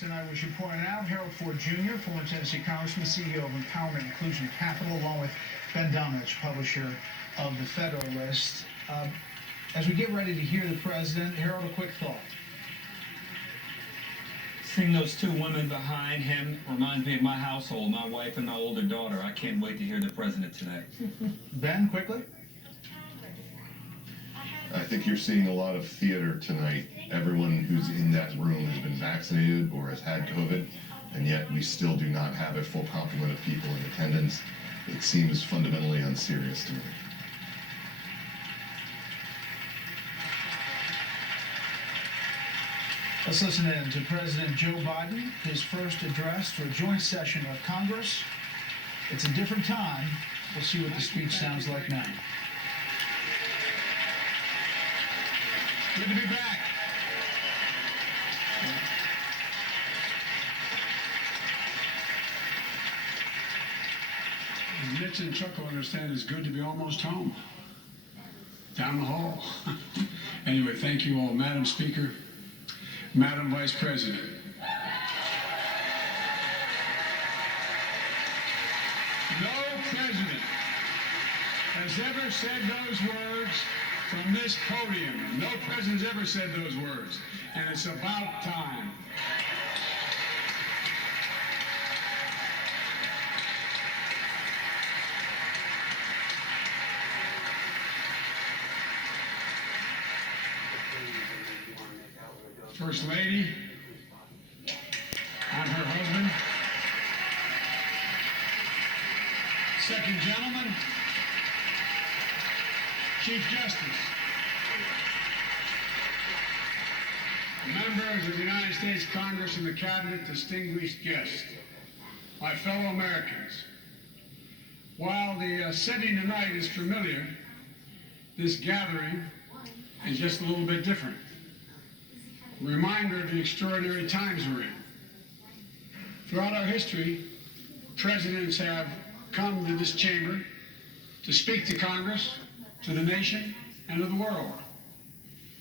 And I wish you point out Harold Ford Jr., former Tennessee Congressman, CEO of Empowerment Inclusion Capital, along with Ben Domenech, publisher of The Federalist. As we get ready to hear the president, Harold, a quick thought. Seeing those two women behind him reminds me of my household, my wife and my older daughter. I can't wait to hear the president today. Ben, quickly. I think you're seeing a lot of theater tonight. Everyone who's in that room has been vaccinated or has had COVID, and yet we still do not have a full complement of people in attendance. It seems fundamentally unserious to me. Let's listen in to President Joe Biden, his first address to a joint session of Congress. It's a different time. We'll see what the speech sounds like now. Good to be back. As Mitch and Chuck will understand, it's good to be almost home. Down the hall. Anyway, thank you all. Madam Speaker, Madam Vice President. No president has ever said those words from this podium. No president's ever said those words, and it's about time. First Lady, I'm her husband. Second Gentleman, Chief Justice, members of the United States Congress and the Cabinet, distinguished guests, my fellow Americans. While the setting tonight is familiar, this gathering is just a little bit different. A reminder of the extraordinary times we're in. Throughout our history, presidents have come to this chamber to speak to Congress, to the nation, and to the world,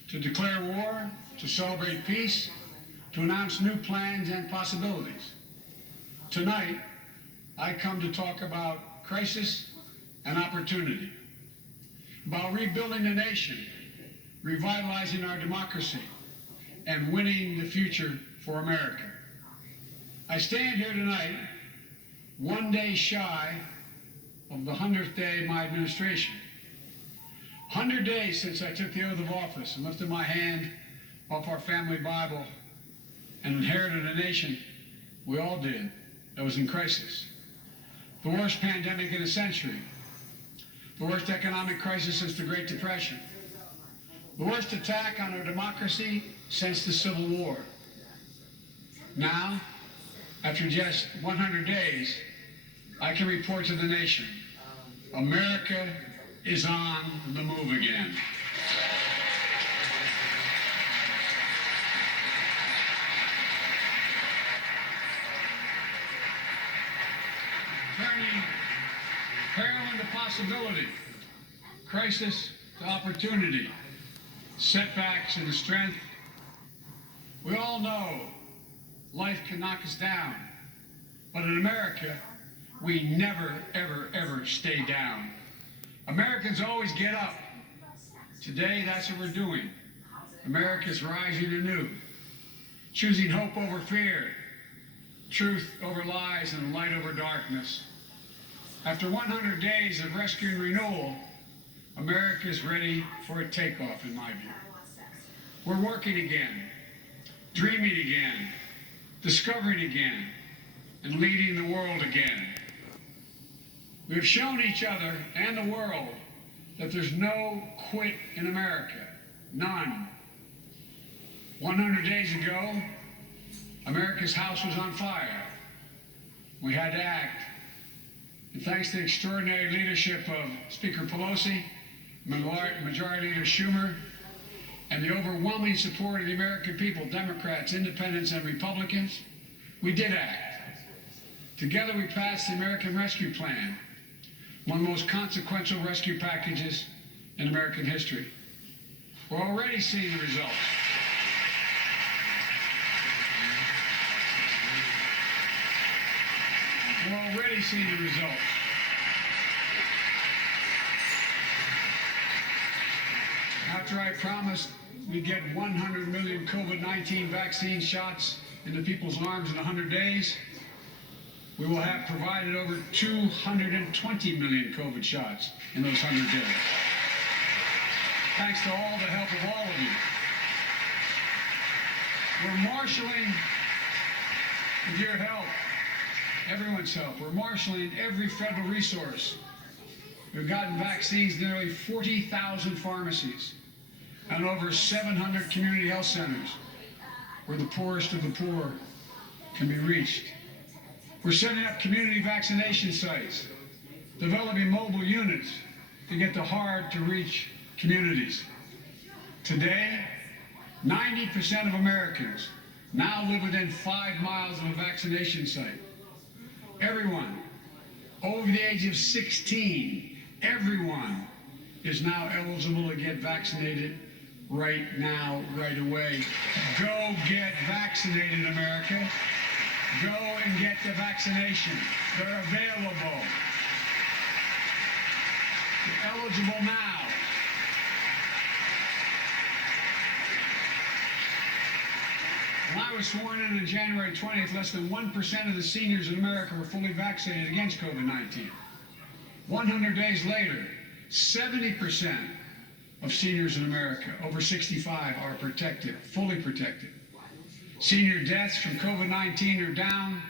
to declare war, to celebrate peace, to announce new plans and possibilities. Tonight, I come to talk about crisis and opportunity, about rebuilding the nation, revitalizing our democracy, and winning the future for America. I stand here tonight, one day shy of the 100th day of my administration. 100 days since I took the oath of office and lifted my hand off our family Bible and inherited a nation we all did that was in crisis. The worst pandemic in a century. The worst economic crisis since the Great Depression. The worst attack on our democracy since the Civil War. Now, after just 100 days, I can report to the nation, America is on the move again. Turning peril into possibility, crisis to opportunity, setbacks into strength. We all know life can knock us down, but in America, we never, ever, ever stay down. Americans always get up. Today, that's what we're doing. America's rising anew, choosing hope over fear, truth over lies, and light over darkness. After 100 days of rescue and renewal, America is ready for a takeoff, in my view. We're working again, dreaming again, discovering again, and leading the world again. We have shown each other and the world that there's no quit in America, none. 100 days ago, America's house was on fire. We had to act. And thanks to the extraordinary leadership of Speaker Pelosi, Majority Leader Schumer, and the overwhelming support of the American people, Democrats, Independents, and Republicans, we did act. Together we passed the American Rescue Plan, one of the most consequential rescue packages in American history. We're already seeing the results. We're already seeing the results. After I promised we'd get 100 million COVID-19 vaccine shots into people's arms in 100 days, we will have provided over 220 million COVID shots in those 100 days. Thanks to all the help of all of you. We're marshaling, with your help, everyone's help, we're marshaling every federal resource. We've gotten vaccines to nearly 40,000 pharmacies and over 700 community health centers where the poorest of the poor can be reached. We're setting up community vaccination sites, developing mobile units to get to hard-to-reach communities. Today, 90% of Americans now live within 5 miles of a vaccination site. Everyone over the age of 16, everyone is now eligible to get vaccinated right now, right away. Go get vaccinated, America. Go and get the vaccination. They're available. You're eligible now. When I was sworn in on January 20th, less than 1% of the seniors in America were fully vaccinated against COVID-19. 100 days later, 70% of seniors in America over 65 are protected, fully protected. Senior deaths from COVID-19 are down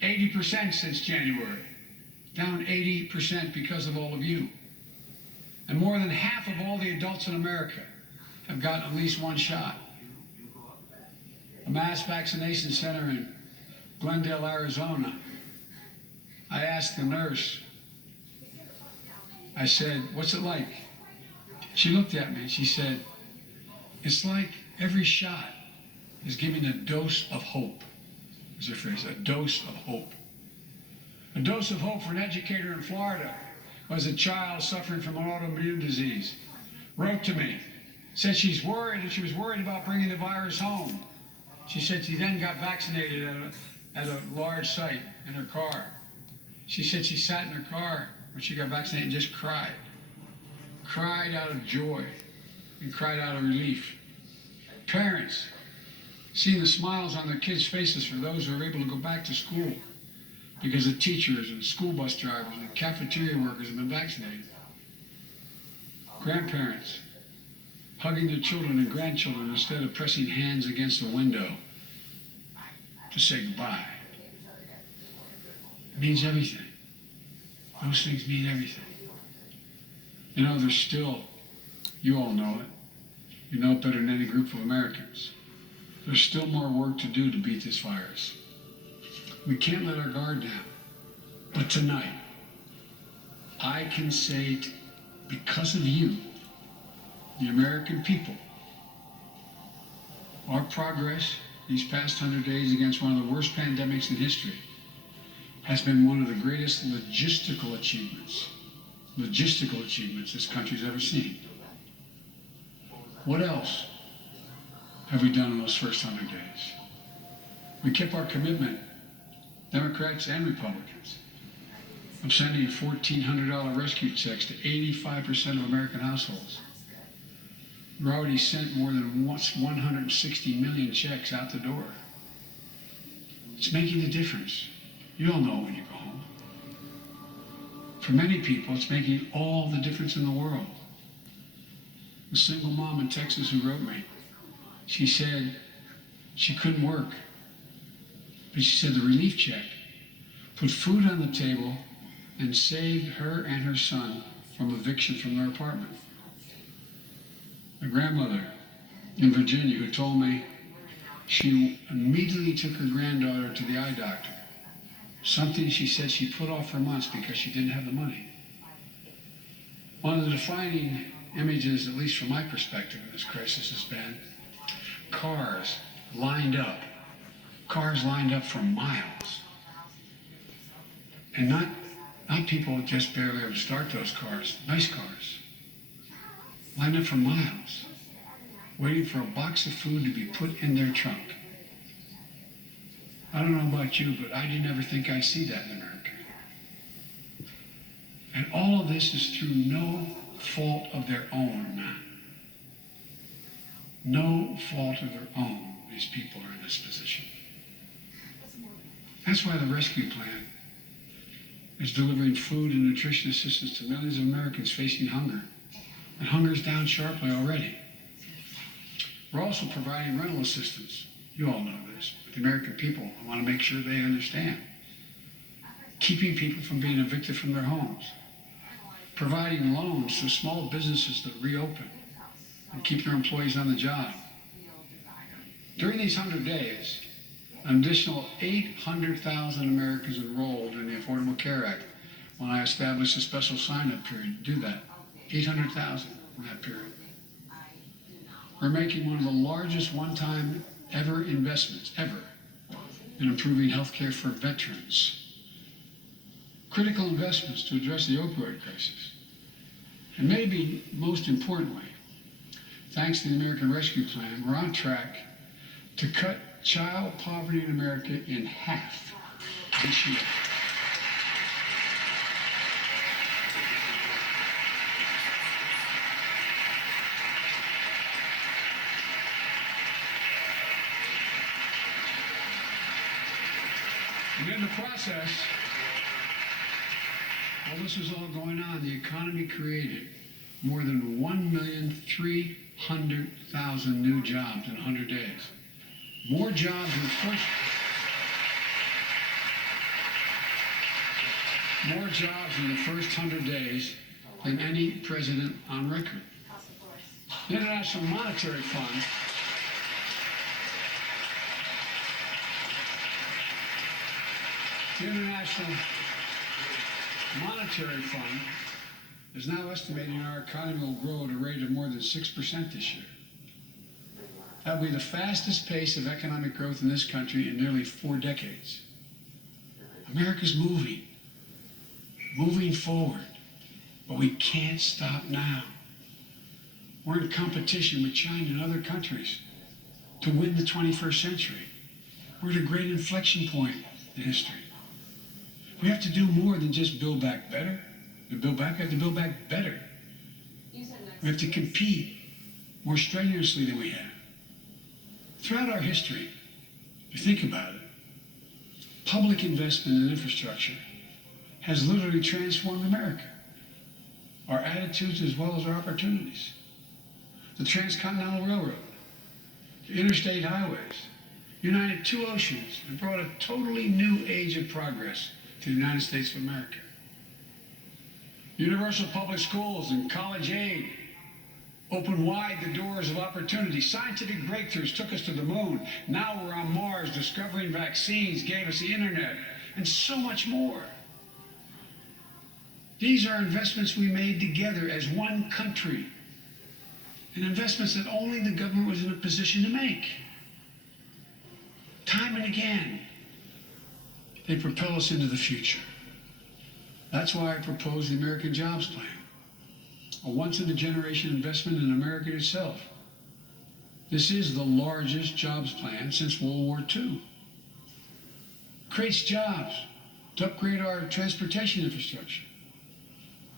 80% since January. Down 80% because of all of you. And more than half of all the adults in America have gotten at least one shot. A mass vaccination center in Glendale, Arizona, I asked the nurse, I said, "What's it like?" She looked at me and she said, "It's like every shot is giving a dose of hope." Was her phrase, a dose of hope. A dose of hope for an educator in Florida was a child suffering from an autoimmune disease. Wrote to me, said she's worried and she was worried about bringing the virus home. She said she then got vaccinated at a large site in her car. She said she sat in her car when she got vaccinated and just cried. Cried out of joy and cried out of relief. Parents, seeing the smiles on their kids' faces for those who are able to go back to school because the teachers and school bus drivers and cafeteria workers have been vaccinated. Grandparents, hugging their children and grandchildren instead of pressing hands against the window to say goodbye. It means everything. Those things mean everything. You know, there's still, you all know it, you know it better than any group of Americans, there's still more work to do to beat this virus. We can't let our guard down. But tonight, I can say, because of you, the American people, our progress these past 100 days against one of the worst pandemics in history has been one of the greatest logistical achievements this country's ever seen. What else have we done in those first 100 days? We kept our commitment, Democrats and Republicans, of sending $1,400 rescue checks to 85% of American households. We've already sent more than 160 million checks out the door. It's making a difference. You all know when you go home. For many people, it's making all the difference in the world. The single mom in Texas who wrote me, she said she couldn't work, but she said the relief check put food on the table and saved her and her son from eviction from their apartment. A grandmother in Virginia who told me she immediately took her granddaughter to the eye doctor. Something she said she put off for months because she didn't have the money. One of the defining images, at least from my perspective in this crisis, has been cars lined up for miles. And not people just barely able to start those cars, nice cars. Lined up for miles, waiting for a box of food to be put in their trunk. I don't know about you, but I didn't ever think I'd see that in America. And all of this is through no fault of their own. No fault of their own, these people are in this position. That's why the rescue plan is delivering food and nutrition assistance to millions of Americans facing hunger. And hunger is down sharply already. We're also providing rental assistance. You all know this, but the American people, I want to make sure they understand. Keeping people from being evicted from their homes. Providing loans to small businesses that reopen and keep their employees on the job. During these 100 days, an additional 800,000 Americans enrolled in the Affordable Care Act when I established a special sign-up period to do that. 800,000 in that period. We're making one of the largest one-time ever investments, ever, in improving health care for veterans. Critical investments to address the opioid crisis. And maybe most importantly, thanks to the American Rescue Plan, we're on track to cut child poverty in America in half this year. And in the process, while this was all going on, the economy created more than 1,300,000 new jobs in 100 days. More jobs in the first 100 days than any president on record. The International Monetary Fund is now estimating our economy will grow at a rate of more than 6% this year. That will be the fastest pace of economic growth in this country in nearly 4 decades. America's moving forward, but we can't stop now. We're in competition with China and other countries to win the 21st century. We're at a great inflection point in history. We have to do more than just build back better. We have to build back better. We have to compete more strenuously than we have. Throughout our history, if you think about it, public investment in infrastructure has literally transformed America. Our attitudes as well as our opportunities. The Transcontinental Railroad, the interstate highways, united 2 oceans and brought a totally new age of progress to the United States of America. Universal public schools and college aid opened wide the doors of opportunity. Scientific breakthroughs took us to the moon. Now we're on Mars. Discovering vaccines gave us the internet, and so much more. These are investments we made together as one country, and investments that only the government was in a position to make. Time and again, they propel us into the future. That's why I propose the American Jobs Plan, a once-in-a-generation investment in America itself. This is the largest jobs plan since World War II. Creates jobs to upgrade our transportation infrastructure.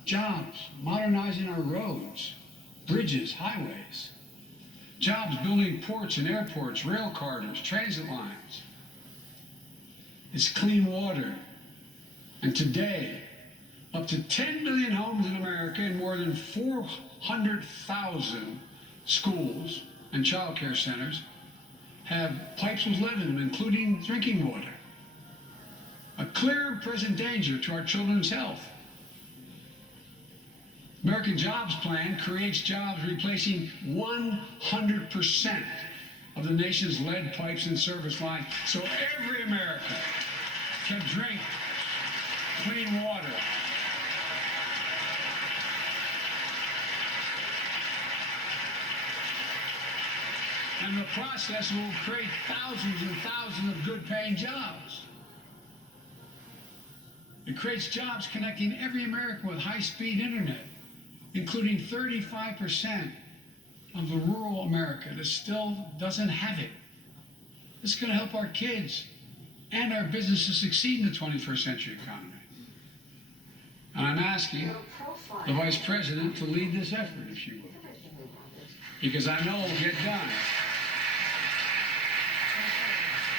Jobs modernizing our roads, bridges, highways. Jobs building ports and airports, rail corridors, transit lines. It's clean water. And today, up to 10 million homes in America and more than 400,000 schools and child care centers have pipes with lead in them, including drinking water. A clear and present danger to our children's health. American Jobs Plan creates jobs replacing 100% of the nation's lead pipes and service lines, so every American can drink clean water. And the process will create thousands and thousands of good-paying jobs. It creates jobs connecting every American with high-speed internet, including 35% of the rural America that still doesn't have it. It's going to help our kids and our businesses succeed in the 21st century economy. And I'm asking the Vice President to lead this effort, if you will, because I know it will get done.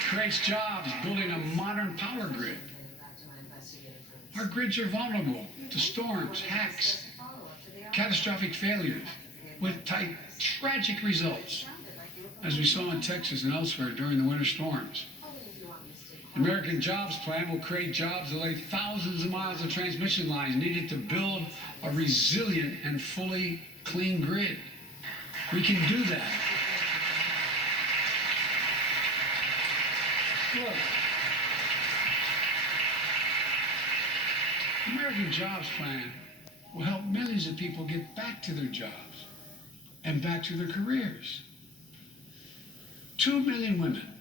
Creates jobs building a modern power grid. Our grids are vulnerable to storms, hacks, catastrophic failures, with tragic results, as we saw in Texas and elsewhere during the winter storms. The American Jobs Plan will create jobs that lay thousands of miles of transmission lines needed to build a resilient and fully clean grid. We can do that. Look, the American Jobs Plan will help millions of people get back to their jobs and back to their careers. 2 million women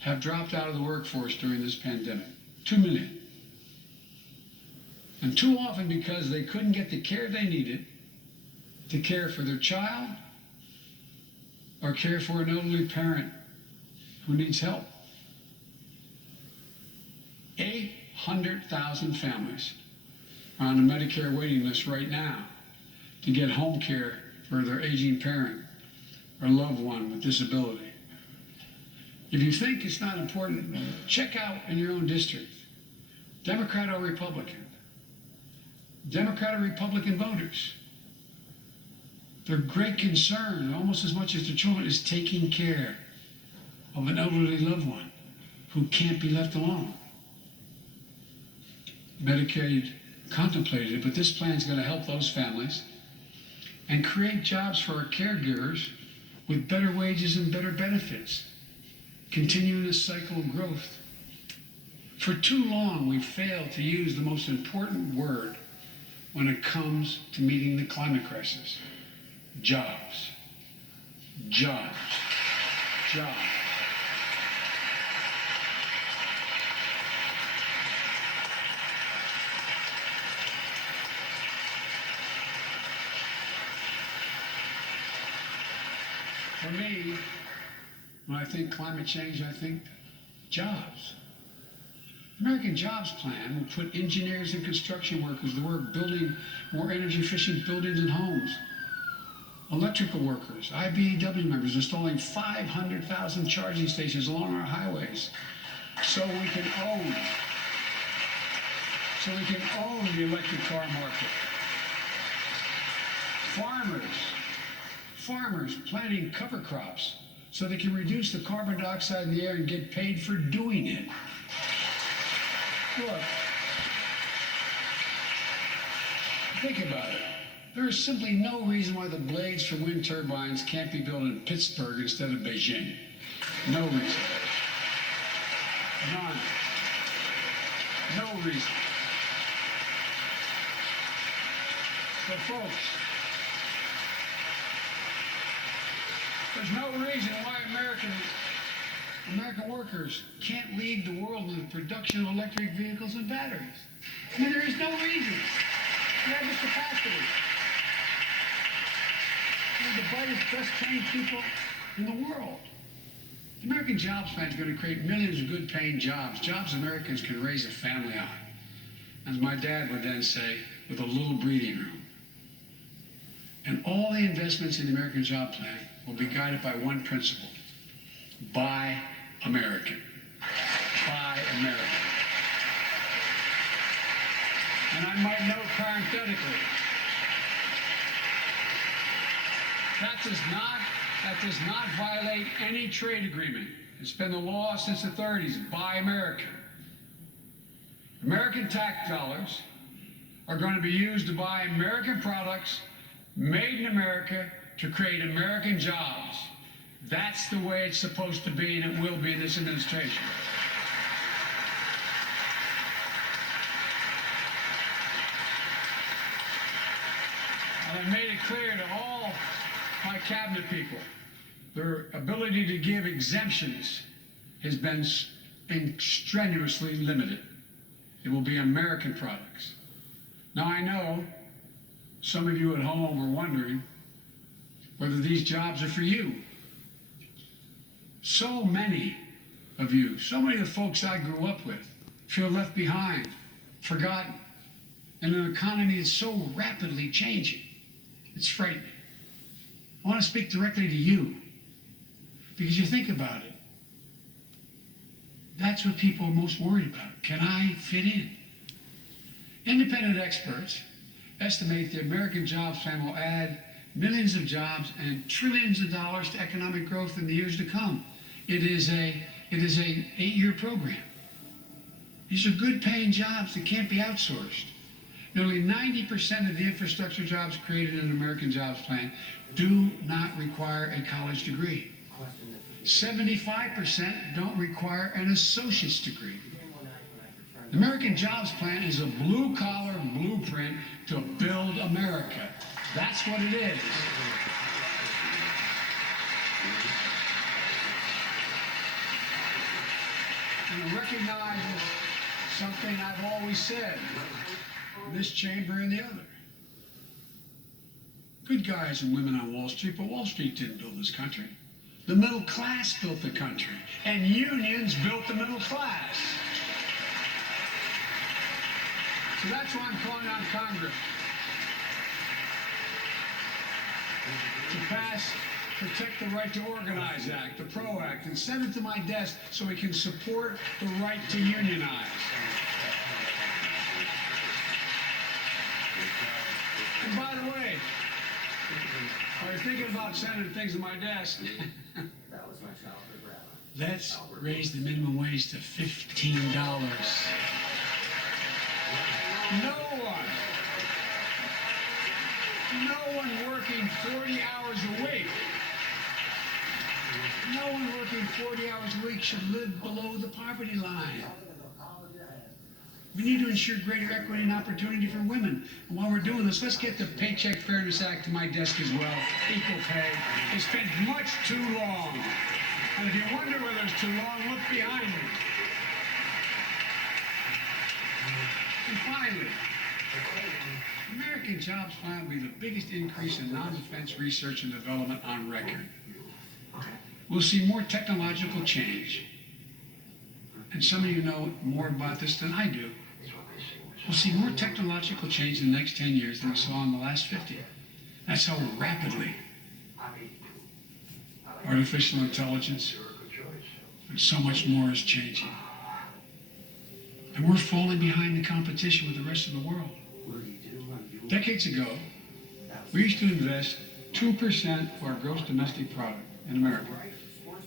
have dropped out of the workforce during this pandemic. 2 million. And too often because they couldn't get the care they needed to care for their child or care for an elderly parent who needs help. 800,000 families are on the Medicare waiting list right now to get home care for their aging parent or loved one with disability. If you think it's not important, check out in your own district, Democrat or Republican. Democrat or Republican voters. Their great concern, almost as much as their children, is taking care of an elderly loved one who can't be left alone. Medicaid contemplated it, but this plan is going to help those families and create jobs for our caregivers with better wages and better benefits, continuing a cycle of growth. For too long, we've failed to use the most important word when it comes to meeting the climate crisis: jobs. Jobs. Jobs. For me, when I think climate change, I think jobs. The American Jobs Plan will put engineers and construction workers to work building more energy-efficient buildings and homes. Electrical workers, IBEW members installing 500,000 charging stations along our highways so we can own the electric car market. Farmers planting cover crops so they can reduce the carbon dioxide in the air and get paid for doing it. Look, think about it. There is simply no reason why the blades for wind turbines can't be built in Pittsburgh instead of Beijing. No reason. None. No reason. So folks, there's no reason why American workers can't lead the world in the production of electric vehicles and batteries. I mean, there is no reason. We have the capacity. We're the brightest, best trained people in the world. The American Jobs Plan is going to create millions of good paying jobs, jobs Americans can raise a family on. As my dad would then say, with a little breathing room. And all the investments in the American Job Plan will be guided by one principle: buy American. Buy American. And I might note parenthetically, that does not violate any trade agreement. It's been the law since the 30s. Buy American. American tax dollars are going to be used to buy American products made in America to create American jobs. That's the way it's supposed to be, and it will be in this administration. And I made it clear to all my cabinet people, their ability to give exemptions has been strenuously limited. It will be American products. Now I know some of you at home are wondering whether these jobs are for you. So many of you, so many of the folks I grew up with, feel left behind, forgotten. in an economy that's so rapidly changing. It's frightening. I want to speak directly to you, because you think about it. That's what people are most worried about. Can I fit in? Independent experts estimate the American Jobs Plan will add millions of jobs and trillions of dollars to economic growth in the years to come. It is a 8-year program. These are good paying jobs that can't be outsourced. Nearly 90% of the infrastructure jobs created in the American Jobs Plan do not require a college degree. 75% don't require an associate's degree. The American Jobs Plan is a blue-collar blueprint to build America. That's what it is. And it recognizes something I've always said in this chamber and the other. Good guys and women on Wall Street, but Wall Street didn't build this country. The middle class built the country, and unions built the middle class. So that's why I'm calling on Congress to pass Protect the Right to Organize Act, the PRO Act, and send it to my desk so we can support the right to unionize. And by the way, while you're thinking about sending things to my desk, let's raise the minimum wage to $15. No one working 40 hours a week, no one working 40 hours a week should live below the poverty line. We need to ensure greater equity and opportunity for women. And while we're doing this, let's get the Paycheck Fairness Act to my desk as well. Equal pay. It's been much too long. And if you wonder whether it's too long, look behind me. And finally, the American Jobs Plan will be the biggest increase in non-defense research and development on record. We'll see more technological change. And some of you know more about this than I do. We'll see more technological change in the next 10 years than we saw in the last 50. That's how rapidly artificial intelligence and so much more is changing. And we're falling behind the competition with the rest of the world. Decades ago, we used to invest 2% of our gross domestic product in America.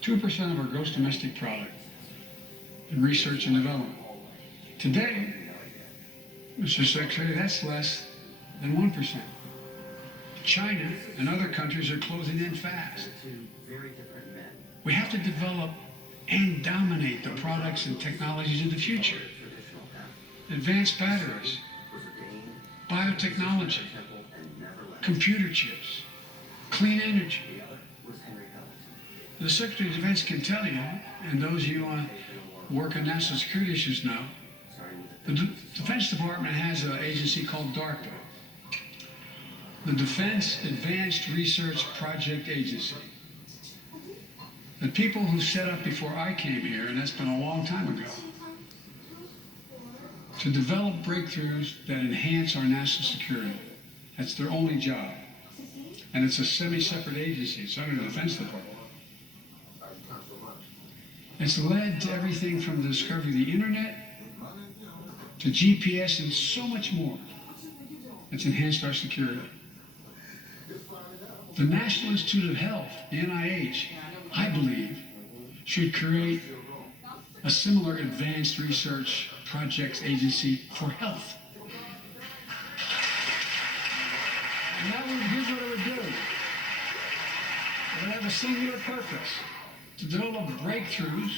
2% of our gross domestic product in research and development. Today, Mr. Secretary, that's less than 1%. China and other countries are closing in fast. We have to develop and dominate the products and technologies of the future. Advanced batteries, biotechnology, computer chips, clean energy. The Secretary of Defense can tell you, and those of you who work on national security issues know, the Defense Department has an agency called DARPA, the Defense Advanced Research Project Agency. The people who set up before I came here, and that's been a long time ago, to develop breakthroughs that enhance our national security. That's their only job. And it's a semi-separate agency. It's under the Defense Department. It's led to everything from the discovery of the internet to GPS and so much more. It's enhanced our security. The National Institute of Health, the NIH, I believe, should create a similar advanced research projects agency for health. And that would, here's what it would do. It would have a singular purpose: to develop breakthroughs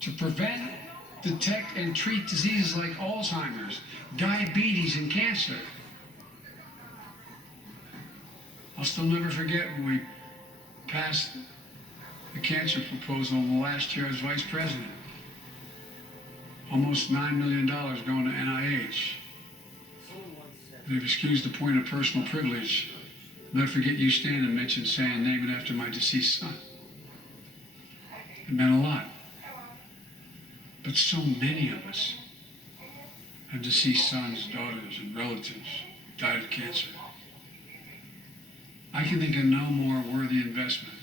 to prevent, detect, and treat diseases like Alzheimer's, diabetes, and cancer. I'll still never forget when we passed the cancer proposal in the last year as vice president. Almost $9 million going to NIH. They've excused the point of personal privilege. I'll never forget you standing, Mitch, and saying, "Name it after my deceased son." It meant a lot. But so many of us have deceased sons, daughters, and relatives died of cancer. I can think of no more worthy investment.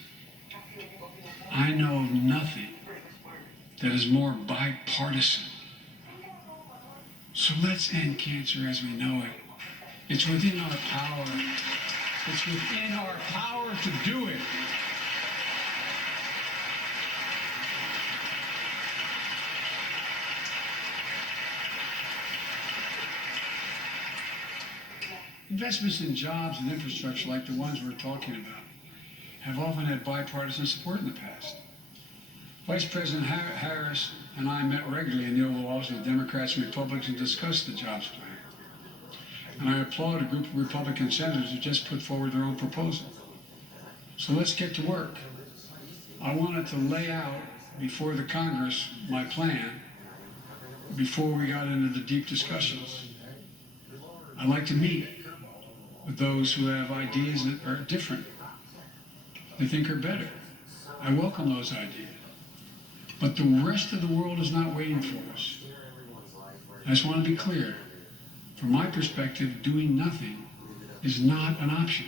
I know of nothing that is more bipartisan. So let's end cancer as we know it. It's within our power. It's within our power to do it. Investments in jobs and infrastructure like the ones we're talking about have often had bipartisan support in the past. Vice President Harris and I met regularly in the Oval Office with Democrats and Republicans and discussed the jobs plan. And I applaud a group of Republican senators who just put forward their own proposal. So let's get to work. I wanted to lay out before the Congress my plan before we got into the deep discussions. I'd like to meet with those who have ideas that are different, they think are better. I welcome those ideas. But the rest of the world is not waiting for us. I just want to be clear. From my perspective, doing nothing is not an option.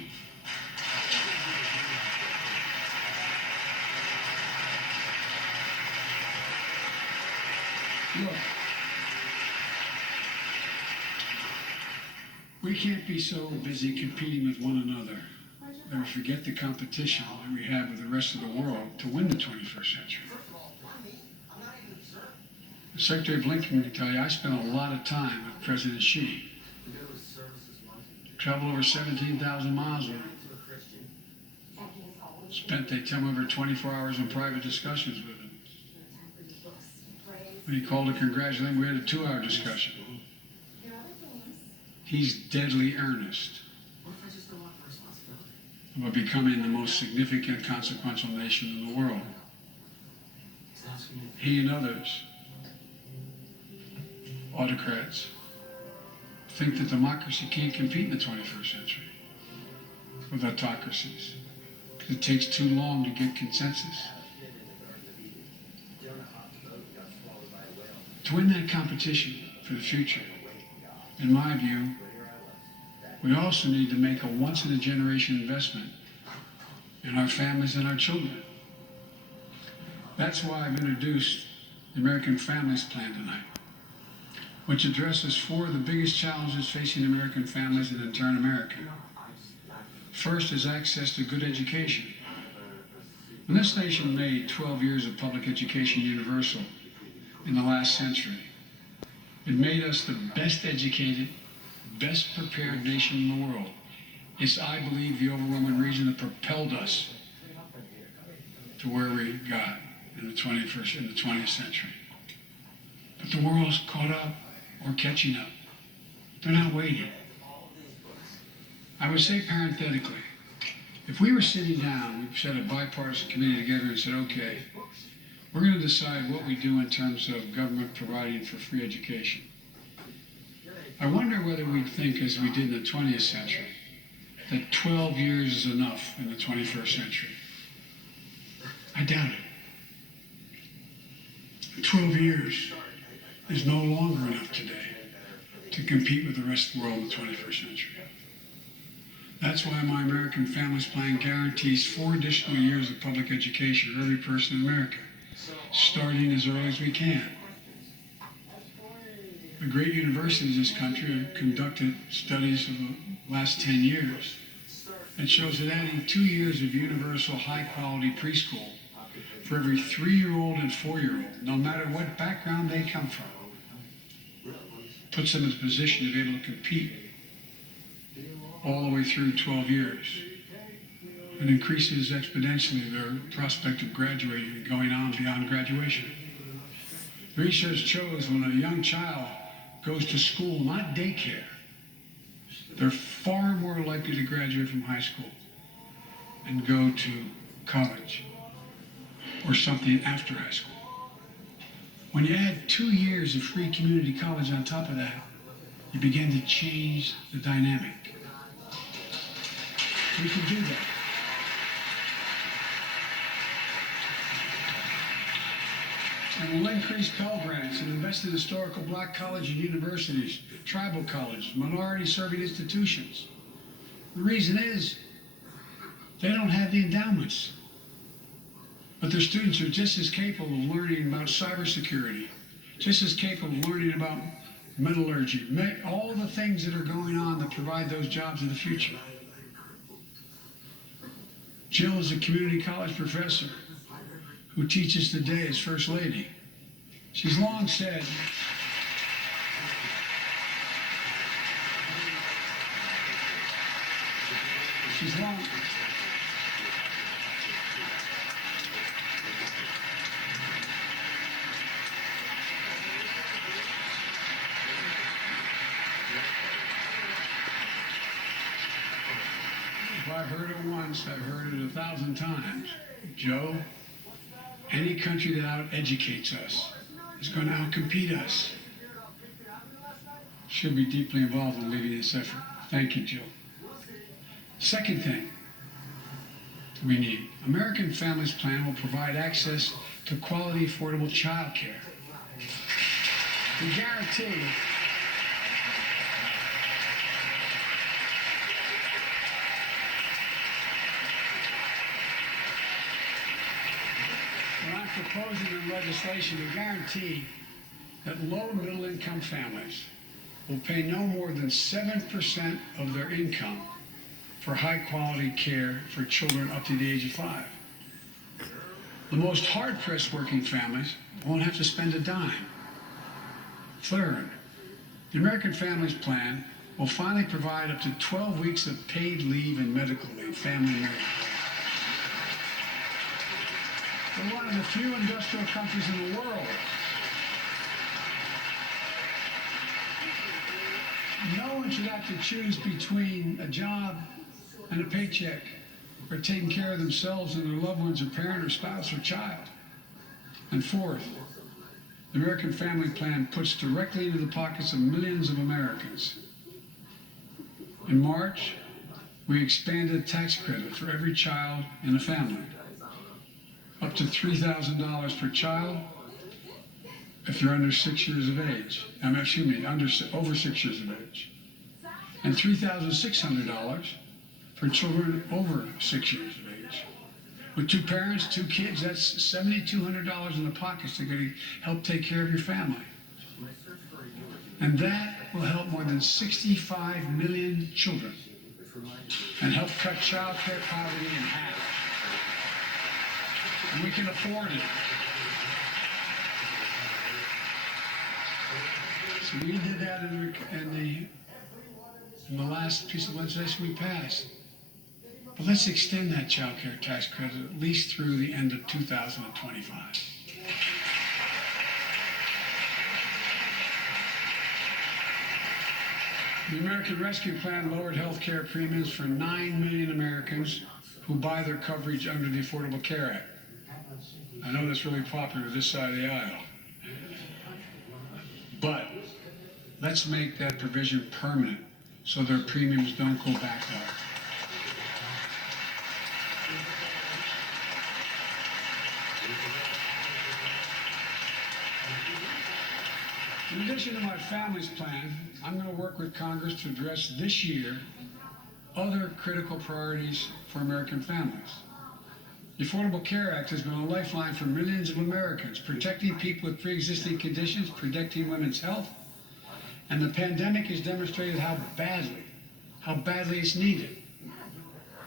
Look, we can't be so busy competing with one another that we forget the competition that we have with the rest of the world to win the 21st century. Secretary Blinken can tell you I spent a lot of time with President Xi. Traveled over 17,000 miles with him. Spent, they tell me, over 24 hours in private discussions with him. When he called to congratulate him, we had a 2-hour discussion. He's deadly earnest about becoming the most significant, consequential nation in the world. He and others, autocrats, think that democracy can't compete in the 21st century with autocracies because it takes too long to get consensus. To win that competition for the future, in my view, we also need to make a once-in-a-generation investment in our families and our children. That's why I've introduced the American Families Plan tonight, which addresses 4 of the biggest challenges facing American families and in turn America. First is access to good education. When this nation made 12 years of public education universal in the last century, it made us the best educated, best prepared nation in the world. It's, I believe, the overwhelming reason that propelled us to where we got in the 20th century. But the world's caught up or catching up. They're not waiting. I would say parenthetically, if we were sitting down, we set a bipartisan committee together and said, okay, we're going to decide what we do in terms of government providing for free education. I wonder whether we'd think, as we did in the 20th century, that 12 years is enough in the 21st century. I doubt it. 12 years is no longer enough today to compete with the rest of the world in the 21st century. That's why my American Families Plan guarantees 4 additional years of public education for every person in America, starting as early as we can. The great universities in this country have conducted studies of the last 10 years and shows that adding 2 years of universal high-quality preschool for every 3-year-old and 4-year-old, no matter what background they come from, puts them in a position to be able to compete all the way through 12 years. It increases exponentially their prospect of graduating and going on beyond graduation. Research shows when a young child goes to school, not daycare, they're far more likely to graduate from high school and go to college or something after high school. When you add 2 years of free community college on top of that, you begin to change the dynamic. We can do that. and will increase Pell Grants and invest in historical black colleges and universities, tribal colleges, minority-serving institutions. The reason is they don't have the endowments. But their students are just as capable of learning about cybersecurity, just as capable of learning about metallurgy, all the things that are going on that provide those jobs in the future. Jill is a community college professor who teaches today as First Lady. She's long said, if I've heard it once, I've heard it 1,000 times. Joe, any country that out-educates us is going to out-compete us. She'll be deeply involved in leading this effort. Thank you, Jill. Second thing we need, American Families Plan will provide access to quality, affordable child care. We guarantee what I'm proposing in legislation to guarantee that low and middle income families will pay no more than 7% of their income for high quality care for children up to the age of 5. The most hard-pressed working families won't have to spend a dime. Third, the American Families Plan will finally provide up to 12 weeks of paid leave and medical leave, family medical leave. We're one of the few industrial countries in the world. No one should have to choose between a job and a paycheck, or taking care of themselves and their loved ones, or parent or spouse or child. And fourth, the American Family Plan puts directly into the pockets of millions of Americans. In March, we expanded tax credit for every child in a family, up to $3,000 per child if they're under 6 years of age. Over 6 years of age. And $3,600 for children over 6 years of age. With 2 parents, 2 kids, that's $7,200 in the pockets to help take care of your family. And that will help more than 65 million children and help cut child care poverty in half. And we can afford it. So we did that in the last piece of legislation we passed. But let's extend that child care tax credit at least through the end of 2025. The American Rescue Plan lowered health care premiums for 9 million Americans who buy their coverage under the Affordable Care Act. I know that's really popular this side of the aisle. But let's make that provision permanent so their premiums don't go back up. In addition to my family's plan, I'm going to work with Congress to address this year other critical priorities for American families. The Affordable Care Act has been a lifeline for millions of Americans, protecting people with pre-existing conditions, protecting women's health, and the pandemic has demonstrated how badly it's needed.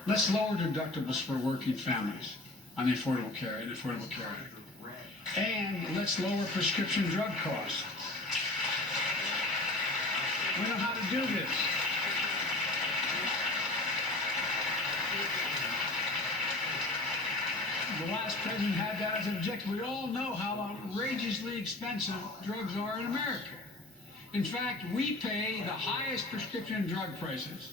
Let's lower deductibles for working families on the Affordable Care Act. And let's lower prescription drug costs. We know how to do this. The last president had that as an objective. We all know how outrageously expensive drugs are in America. In fact, we pay the highest prescription drug prices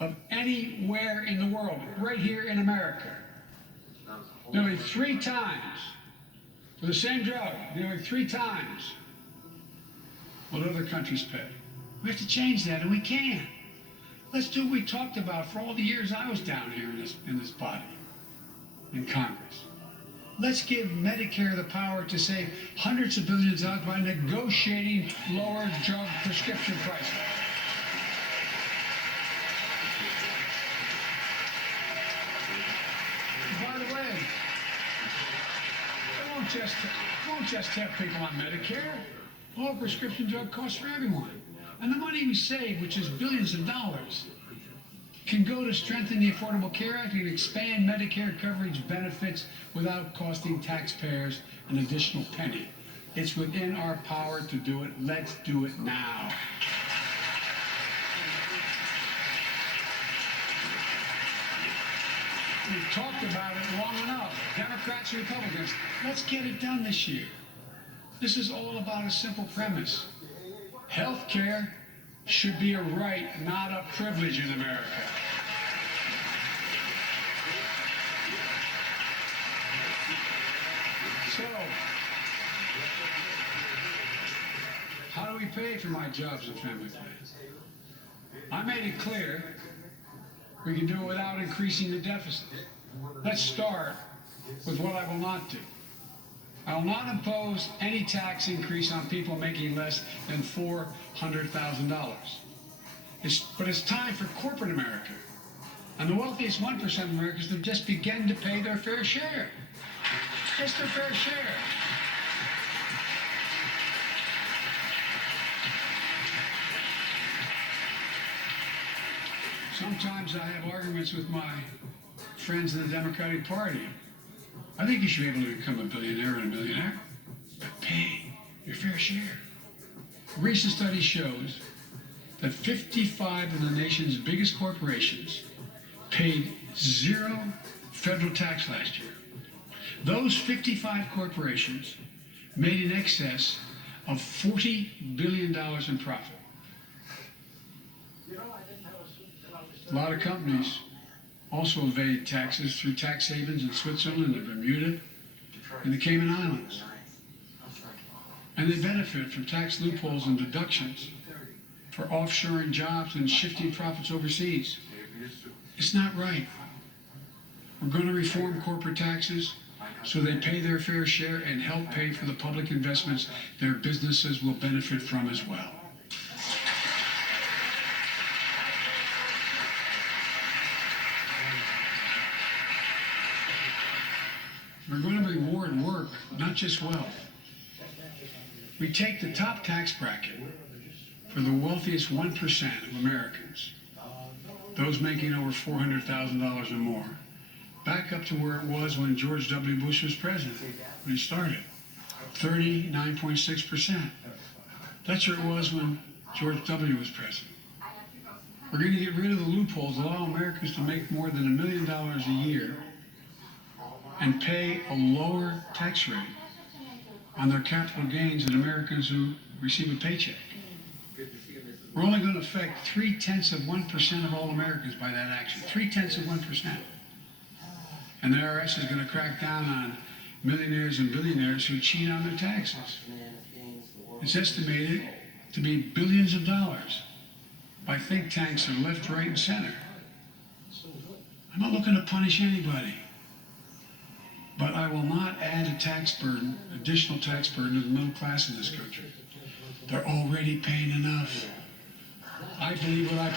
of anywhere in the world, right here in America. Nearly 3 times for the same drug, nearly 3 times what other countries pay. We have to change that, and we can. Let's do what we talked about for all the years I was down here in this body, in Congress. Let's give Medicare the power to save hundreds of billions of dollars by negotiating lower drug prescription prices. By the way, it won't just help people on Medicare. Lower prescription drug costs for everyone. And the money we save, which is billions of dollars, can go to strengthen the Affordable Care Act and expand Medicare coverage benefits without costing taxpayers an additional penny. It's within our power to do it. Let's do it now. We've talked about it long enough. Democrats and Republicans. Let's get it done this year. This is all about a simple premise. Health care should be a right, not a privilege in America. So, how do we pay for my jobs and family plans? I made it clear we can do it without increasing the deficit. Let's start with what I will not do. I will not impose any tax increase on people making less than $400,000. But it's time for corporate America and the wealthiest 1% of Americans to just begin to pay their fair share. Just their fair share. Sometimes I have arguments with my friends in the Democratic Party. I think you should be able to become a billionaire and a millionaire, but pay your fair share. A recent study shows that 55 of the nation's biggest corporations paid zero federal tax last year. Those 55 corporations made in excess of $40 billion in profit. A lot of companies also evade taxes through tax havens in Switzerland and Bermuda and the Cayman Islands. And they benefit from tax loopholes and deductions for offshoring jobs and shifting profits overseas. It's not right. We're going to reform corporate taxes so they pay their fair share and help pay for the public investments their businesses will benefit from as well. We're going to reward work, not just wealth. We take the top tax bracket for the wealthiest 1% of Americans, those making over $400,000 or more, back up to where it was when George W. Bush was president, when he started, 39.6%. That's where it was when George W. was president. We're going to get rid of the loopholes, allow Americans to make more than $1 million a year and pay a lower tax rate on their capital gains than Americans who receive a paycheck. We're only going to affect 0.3% of all Americans by that action, 0.3%. And the IRS is going to crack down on millionaires and billionaires who cheat on their taxes. It's estimated to be billions of dollars by think tanks of left, right, and center. I'm not looking to punish anybody. But I will not add a tax burden, additional tax burden to the middle class in this country. They're already paying enough. I believe what I